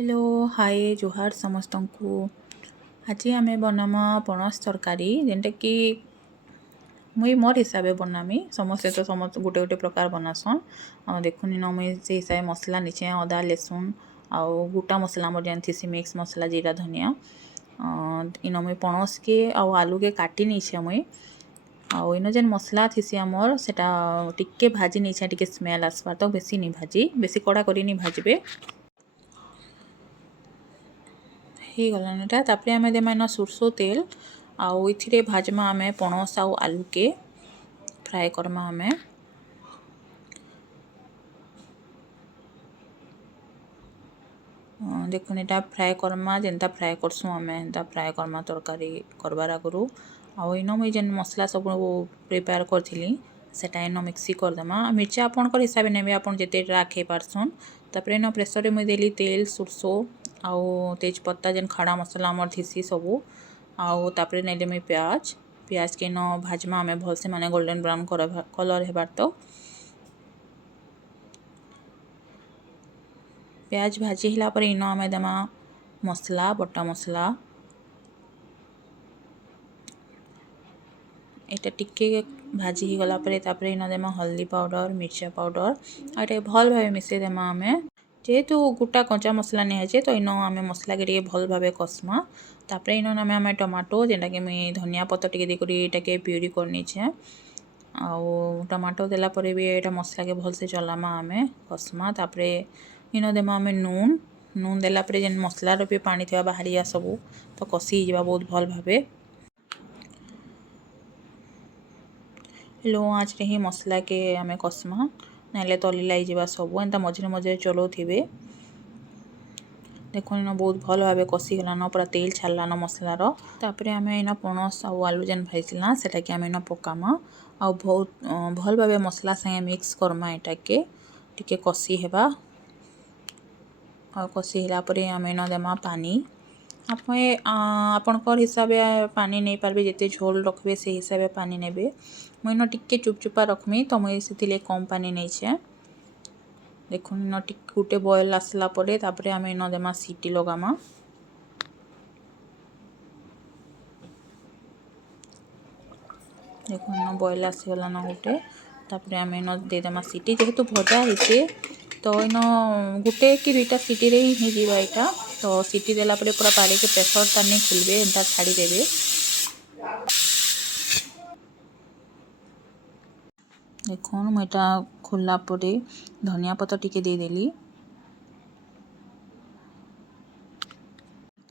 Hello hi जोहार समस्त को। आज आम बनामा पणस तरकारी जेनटा कि मुई मोर हिसाब से बनामी समस्ते तो समस्त गोटे गोटे प्रकार बनासन। देखुन इन मुई से हिसाब मसला नीचे अदा लहसुन आउ गोटा मसला मोर जानथी मिक्स मसला जीरा धनिया इन मुई पणस के आउ आलू के काटी नीचे मुई आउ इन जेन मसला थीसी आमर सेटा टिके भाजी नीचे टिके स्मेल आसबार तो बेसी नहीं भाजी बेसी कड़ा करी नहीं भाजबे हो गलान एटा तापरे आमे देमा इन सरसो तेल आउ इथिरे भाजमा आमे पणस आउ आलू के फ्राए करमा आमे देखुन एटा फ्राए करमा जेनता फ्राए करसु आमे एंता फ्राए करमा तरकारी करबार आगरू आउ इन मुई जेन मसला सब प्रिपेयर करथिली सेटा इन मिक्सी करदेमा मिर्चा आपनकर हिसाब से नेबे आपन जेते राखे पारसन तापरे इन प्रेसर रे मुई देली तेल सरसो आउ तेजपत्ता जेन खड़ा मसला हमर थीसी सबू आउ तापरे नेले मुई प्याज प्याज के इन भाजमा आमे भलसे माने गोल्डन ब्राउन कलर हेबार तो प्याज भाजी हिला पर इन आमे देमा मसला बटा मसला एटा टिके भाजी ही गला परे तापरे इन देमा हल्दी पाउडर मिर्चा पाउडर आटे भल भाबे मिसे देमा आमे जेहेतु गोटा कंचा मसला नहीं है तो इन आमे मसला के टिके भल भाबे कसमा तापरे इन आमे टमाटो जेनटा कि मुई धनिया पत्ता टिके देकरी एटाके प्यूरी करनी छे आउ टमाटो देला परे भी एटा मसला के भल से चलामा आमे कसमा तापरे इन देमा आमे नून नून देला परे जेन मसला रो भी पानी थिबा बाहरिया सबू तो कसी हिजबा बहुत भल भाबे लो आँच रे ही मसला के आमे कसमा नाले तली लाई जावा सबू एंता मझे मझे चलाउथिबे देखो इन बहुत भल भाबे कसी गलान पूरा तेल छाड़लान मसलार तापरे आमे इन पणस आउ आलू जेन भाजला सेटा के आमे इन पकामा आउ बहुत भल भाबे मसला संगे मिक्स करमा एटा के टिके कसी हेबा आ कसी हिला परे आमे इन देमा पानी आपनकर हिसाब पानी नहीं पारबे जेते झोल रखबे से हिसाब पानी नेबे मुई इन टिके चुपचुपा रखमी तो मुई सेतिले कम पानी नहीं छे देखुन इन टिके गोटे बॉयल आसला परे तापरे आमे इन देमा सीटी लगामा देखुन इन बॉयल आसीगला न गोटे तापरे आमे इन दे देमा सीटी जेहेतु भजा हिसे तो इन गोटे कि दुईटा सीटी रे ही जीवा एटा तो सीटी देला परे पूरा पारे के प्रेशर ता नहीं खुलबे एंता छाड़ी देबे देखुन मुईटा खुलला परे धनिया पत्ता टिके दे देली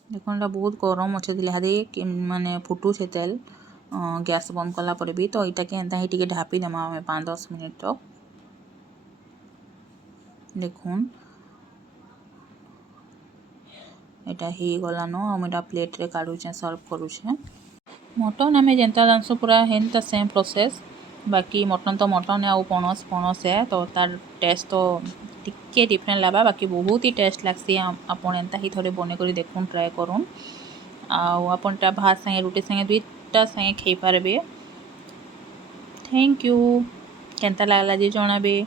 देखुन एटा बहुत गरम अच्छे दिले माने फुटू छे तेल गैस बंद कला परे भी तो इटा के एंता ही टिके ढापी देमा हमें 5-10 मिनट तक देखुन एटा ही गला न हम एटा प्लेट रे काढुछे सर्व करूछे मटन आमे जेंता दानसु पूरा हेंता सेम प्रोसेस बाकी मटन तो मटन आउ पणस पणस है तो तार टेस्ट तो टिके डिफरेंट लाबा बाकी बहुत ही टेस्ट लागसी आपन एंता ही थोड़े बने करी देखुन ट्राई करूँ आउ आपन टा भात संगे रोटी संगे दुईटा संगे खाई पारबे थैंक यू केंता लागला जे जणाबे।